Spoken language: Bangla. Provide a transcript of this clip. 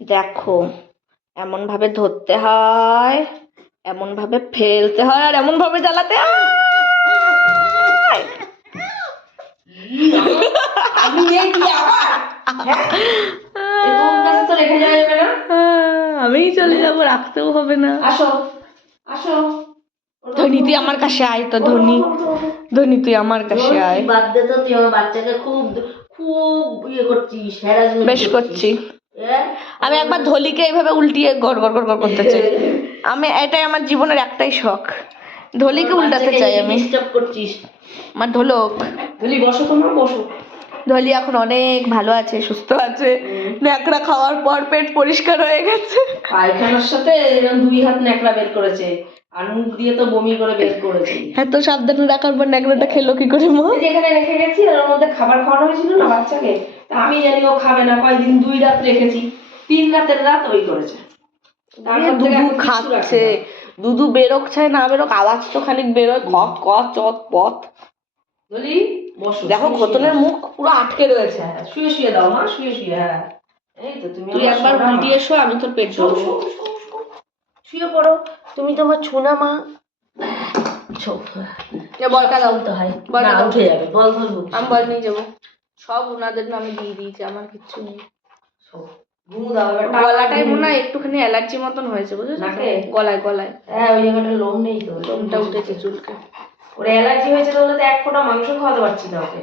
দেখো এমন ভাবে ধরতে হয়, এমন ভাবে ফেলতে হয়, আর এমন ভাবে জ্বালাতে হয়। আমি তো রেখে যাবে না, আমিই চলে যাবো, রাখতেও হবে না। আসো আসো ধনী তুই আমার কাছে আয়, তো ধনী ধনী তুই আমার কাছে আয়। বাদ দে তো, তুই আমার বাচ্চাকে খুব খুব ইয়ে করছিস, বেশ করছি। আমি একবার ধলিকে এইভাবে উল্টিয়ে গড় গড় গড় গড় করতে চাই। আমি এটাই আমার জীবনের একটাই শখ, ধলিকে উল্টাতে চাই আমি। ডিস্টার্ব করছিস আমার ঢোলক। ধলি, বসো তোমরা, বসো। ধলি এখন অনেক ভালো আছে, সুস্থ আছে। ন্যাকড়া খাওয়ার পর পেট পরিষ্কার হয়ে গেছে। পায়খানার সাথে এরকম 2 হাত ন্যাকড়া বের করেছে, আর মুখ দিয়ে তো বমি করে বের করেছে। এত সাবধানে রাখার পর ন্যাকড়াটা খেলো কি করে মা? যেখানে রেখে গেছি আর ওর মধ্যে খাবার খাওয়ানো হয়েছিল না বাচ্চাকে, তা আমি জানি ও খাবে না, কয়েকদিন 2 রাত রেখেছি, 3 রাতের রাত ওই করেছে। তারপর দুধু খাচ্ছে, দুধু বেরোক চাই না বেরোক, আওয়াজ তো খানিক বেরোয়, কত কত চত পথ। বলি বসো, দেখো খোতনের মুখ পুরো আটকে রয়েছে। শুয়ে শুয়ে দাও মা, শুয়ে শুয়ে। হ্যাঁ এই তো, তুমি তুই একবার উল্টিয়ে এসো, আমি তোর পেট ধরবো। শুয়ে পড়ো, তুমি তোমার ছোনা মা। বলটা দাও তো হয়, বলটা দাও। উঠে যাবে, বল ধরবো, আমি বল নিয়ে যাবো, সব ওনাদের নামে দিয়ে দিয়েছি, আমার কিচ্ছু নেই। গলাটাই মনে হয় একটুখানি অ্যালার্জি মতন হয়েছে, বুঝেছো? গলায় গলায় হ্যাঁ, ওই জায়গাটা লোম নেই তো, লোমটা উঠেছে চুলকে। ওর অ্যালার্জি হয়েছে, তাহলে তো 1 ফোঁটা মাংস খাওয়াতে পারছি না ওকে।